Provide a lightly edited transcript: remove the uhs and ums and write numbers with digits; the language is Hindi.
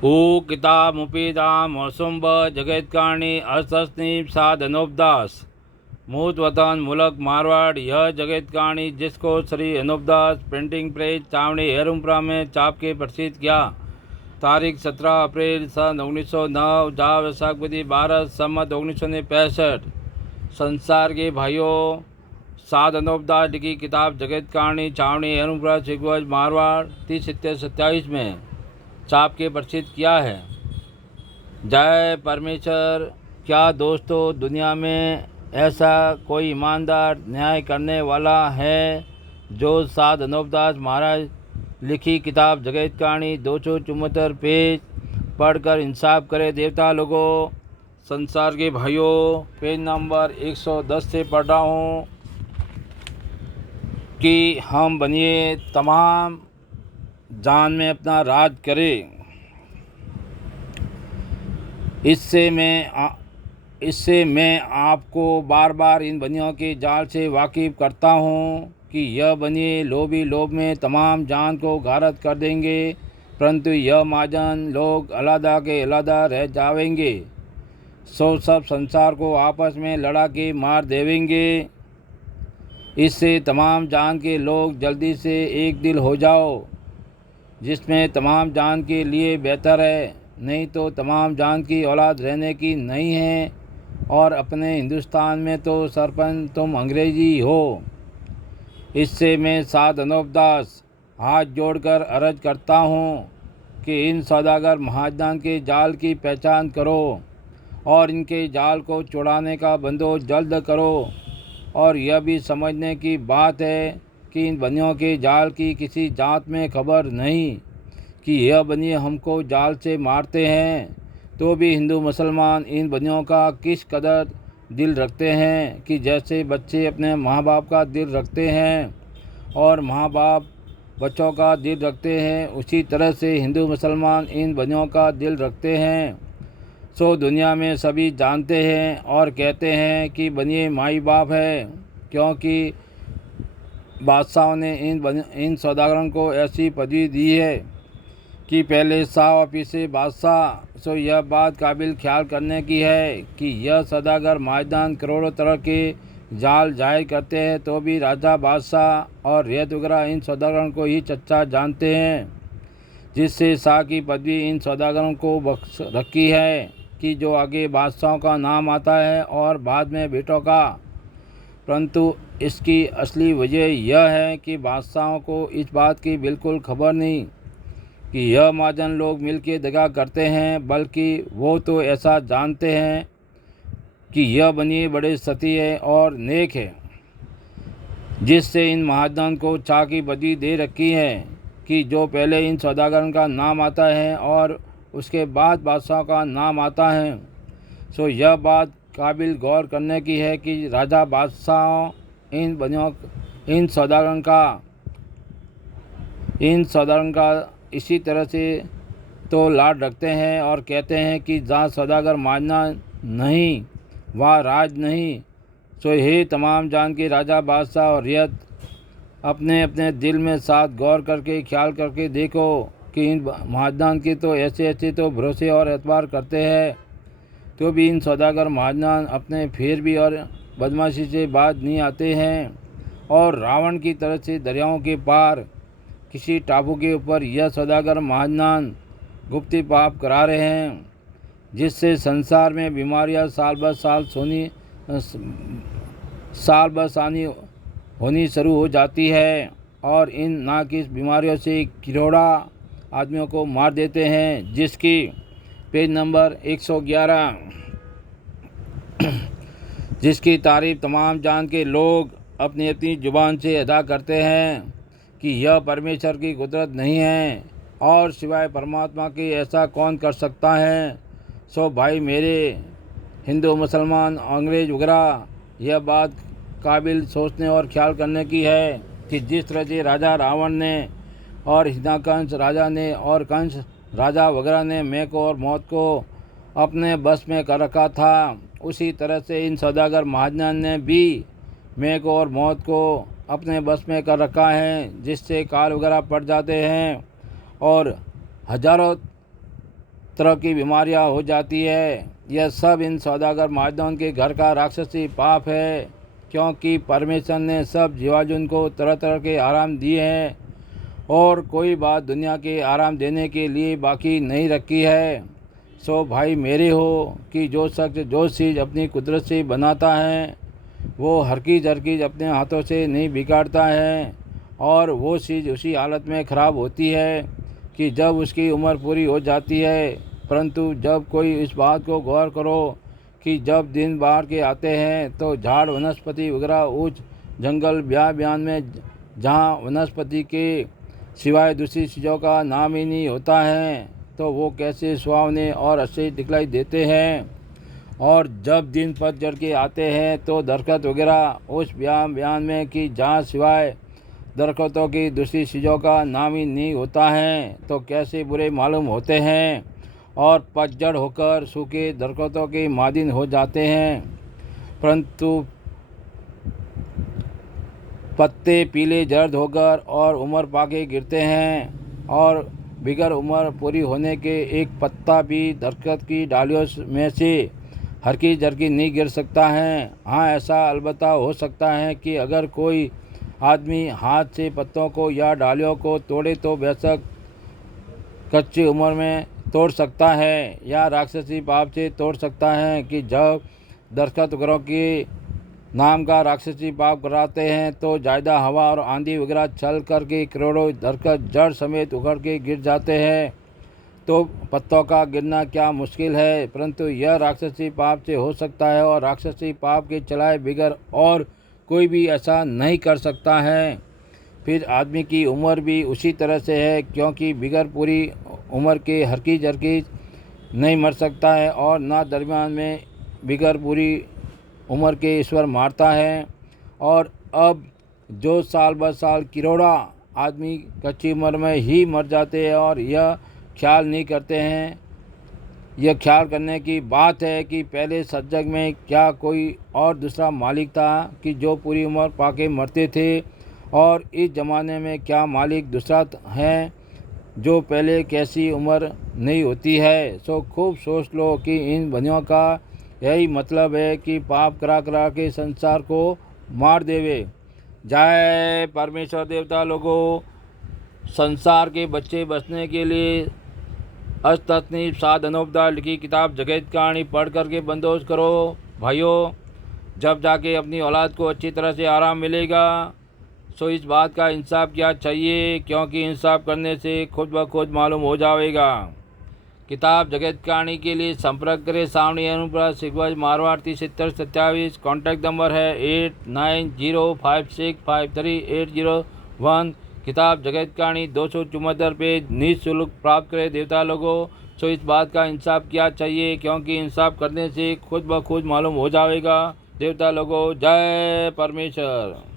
ऊ किताब मुफीदाम मौसुम ब जगतकारणी अस्तनीब साद अनूपदास मूत वतन मुलक मारवाड़। यह जगतकारणी जिसको श्री अनूपदास प्रिंटिंग प्रेस चावड़ी हेरुमपुरा में छाप के प्रसिद्ध किया। तारीख 17 अप्रैल सन 1909 जा वैशाखपति 12 सम्मत 1965। संसार के भाइयों, साद अनूपदास लिखी किताब जगतकारणी चावड़ी हेरुमपुरा सिगवज मारवाड़ 30/27 में छाप के प्रसिद्ध किया है। जय परमेश्वर। क्या दोस्तों, दुनिया में ऐसा कोई ईमानदार न्याय करने वाला है जो साद अनूपदास महाराज लिखी किताब जगतकारणी 274 पेज पढ़कर इंसाफ करे। देवता लोगों, संसार के भाइयों, पेज नंबर 110 से पढ़ रहा हूँ कि हम बनिए तमाम जान में अपना राज करें। इससे मैं आपको बार बार इन बनियों के जाल से वाकिफ़ करता हूँ कि यह बनिए लोभी लोभ में तमाम जान को गारत कर देंगे, परंतु यह महाजन लोग अलहदा के अलहदा रह जाएंगे। सब संसार को आपस में लड़ा के मार देवेंगे। इससे तमाम जान के लोग जल्दी से एक दिल हो जाओ, जिसमें तमाम जान के लिए बेहतर है। नहीं तो तमाम जान की औलाद रहने की नहीं है, और अपने हिंदुस्तान में तो सरपंच तुम अंग्रेजी हो। इससे मैं साद अनूपदास हाथ जोड़कर अर्ज करता हूँ कि इन सौदागर महाजन के जाल की पहचान करो और इनके जाल को छुड़ाने का बंदोबस्त जल्द करो। और यह भी समझने की बात है कि इन बनियों के जाल की किसी जात में खबर नहीं कि यह बनिए हमको जाल से मारते हैं, तो भी हिंदू मुसलमान इन बनियों का किस कदर दिल रखते हैं कि जैसे बच्चे अपने माँ बाप का दिल रखते हैं और माँ बाप बच्चों का दिल रखते हैं, उसी तरह से हिंदू मुसलमान इन बनियों का दिल रखते हैं। सो दुनिया में सभी जानते हैं और कहते हैं कि बनिए माई बाप है, क्योंकि बादशाहों ने इन सौदागरों को ऐसी पदवी दी है कि पहले शाह और पीछे बादशाह। सो यह बात काबिल ख्याल करने की है कि यह सौदागर महाजन करोड़ों तरह के जाल जाहिर करते हैं, तो भी राजा बादशाह और रियायत वगैरह इन सौदागरों को ही चच्चा जानते हैं, जिससे शाह की पदवी इन सौदागरों को बख्श रखी है कि जो आगे बादशाहों का नाम आता है और बाद में बेटों का। परंतु इसकी असली वजह यह है कि बादशाहों को इस बात की बिल्कुल खबर नहीं कि यह महाजन लोग मिलके दगा करते हैं, बल्कि वो तो ऐसा जानते हैं कि यह बनिए बड़े सती है और नेक है, जिससे इन महाजन को छा की बदी दे रखी है कि जो पहले इन सौदागरों का नाम आता है और उसके बाद बादशाह का नाम आता है। सो यह बात काबिल गौर करने की है कि राजा बादशाह इन सौदागरों का इसी तरह से तो लाड रखते हैं और कहते हैं कि जहाँ सौदागर मानना नहीं वहाँ राज नहीं। सो हे तमाम जान के राजा बादशाह और रियत, अपने अपने दिल में साथ गौर करके ख्याल करके देखो कि इन महाजन के तो ऐसे तो भरोसे और एतबार करते हैं, तो भी इन सौदागर महाजन अपने फिर भी और बदमाशी से बाज नहीं आते हैं, और रावण की तरह से दरियाओं के पार किसी टापू के ऊपर यह सौदागर महाजन गुप्ती पाप करा रहे हैं, जिससे संसार में बीमारियां साल ब सानी होनी शुरू हो जाती है, और इन नाकिस बीमारियों से किरोड़ा आदमियों को मार देते हैं। जिसकी पेज नंबर 111 जिसकी तारीफ तमाम जान के लोग अपनी अपनी जुबान से अदा करते हैं कि यह परमेश्वर की कुदरत नहीं है और सिवाय परमात्मा के ऐसा कौन कर सकता है। सो भाई मेरे, हिंदू मुसलमान अंग्रेज वगैरह, यह बात काबिल सोचने और ख्याल करने की है कि जिस तरह से राजा रावण ने और हिरण्यकंश राजा ने और कंस राजा वगैरह ने मेघ और मौत को अपने बस में कर रखा था, उसी तरह से इन सौदागर महाजन ने भी मेघ और मौत को अपने बस में कर रखा है, जिससे काल वगैरह पड़ जाते हैं और हजारों तरह की बीमारियां हो जाती है। यह सब इन सौदागर महाजनों के घर का राक्षसी पाप है, क्योंकि परमेश्वर ने सब जीवाजुन को तरह तरह के आराम दिए हैं और कोई बात दुनिया के आराम देने के लिए बाकी नहीं रखी है। सो भाई मेरे हो कि जो शख्स जो चीज़ अपनी कुदरत से बनाता है वो हरकीज हरकीज अपने हाथों से नहीं बिगाड़ता है, और वो चीज़ उसी हालत में ख़राब होती है कि जब उसकी उम्र पूरी हो जाती है। परंतु जब कोई इस बात को गौर करो कि जब दिन बाहर के आते हैं तो झाड़ वनस्पति वगैरह उच्च जंगल बयान में जहाँ वनस्पति के सिवाय दूसरी चीज़ों का नाम ही नहीं होता है, तो वो कैसे सुहावने और अच्छे दिखलाई देते हैं। और जब दिन पतझड़ के आते हैं तो दरख्त वगैरह उस बयान में कि जहाँ सिवाय दरख्तों की दूसरी चीज़ों का नाम ही नहीं होता है, तो कैसे बुरे मालूम होते हैं और पतझड़ होकर सूखे दरख्तों के मादिन हो जाते हैं। परंतु पत्ते पीले जर्द होकर और उम्र पाके गिरते हैं, और बिगर उम्र पूरी होने के एक पत्ता भी दरख्त की डालियों में से हरकी जरकी नहीं गिर सकता है। हाँ, ऐसा अलबत्ता हो सकता है कि अगर कोई आदमी हाथ से पत्तों को या डालियों को तोड़े तो बेशक कच्ची उम्र में तोड़ सकता है, या राक्षसी पाप से तोड़ सकता है कि जब दरख्त वगैरह के नाम का राक्षसी पाप कराते हैं तो ज़्यादा हवा और आंधी वगैरह चल कर के करोड़ों दरख्त जड़ समेत उखड़ के गिर जाते हैं। तो पत्तों का गिरना क्या मुश्किल है, परंतु यह राक्षसी पाप से हो सकता है, और राक्षसी पाप के चलाए बिगर और कोई भी ऐसा नहीं कर सकता है। फिर आदमी की उम्र भी उसी तरह से है, क्योंकि बिगर पूरी उम्र के हरकीज हरकीज नहीं मर सकता है, और ना दरमियान में बिगर पूरी उम्र के ईश्वर मारता है। और अब जो साल ब साल किरोड़ा आदमी कच्ची उम्र में ही मर जाते हैं, और यह ख्याल नहीं करते हैं। यह ख्याल करने की बात है कि पहले सज्जग में क्या कोई और दूसरा मालिक था कि जो पूरी उम्र पाके मरते थे, और इस ज़माने में क्या मालिक दूसरा है जो पहले कैसी उम्र नहीं होती है। सो खूब सोच लो कि इन बनियों का यही मतलब है कि पाप करा करा के संसार को मार देवे। जय परमेश्वर देवता लोगों, संसार के बच्चे बचने के लिए अष्टतनीप साधनोपदार लिखी किताब जगत कहानी पढ़ करके बंदोबस्त करो भाइयों, जब जाके अपनी औलाद को अच्छी तरह से आराम मिलेगा। सो इस बात का इंसाफ क्या चाहिए, क्योंकि इंसाफ करने से खुद ब खुद मालूम हो जाएगा। किताब जगत कहानी के लिए संपर्क करें सावनी अनुप्रास सिगवज मारवाड़ 7327। कॉन्टैक्ट नंबर है 8905653801। किताब जगत कहानी 274 पेज निःशुल्क प्राप्त करें देवता लोगों। सो इस बात का इंसाफ क्या चाहिए, क्योंकि इंसाफ करने से खुद ब खुद मालूम हो जाएगा देवता लोगों। जय परमेश्वर।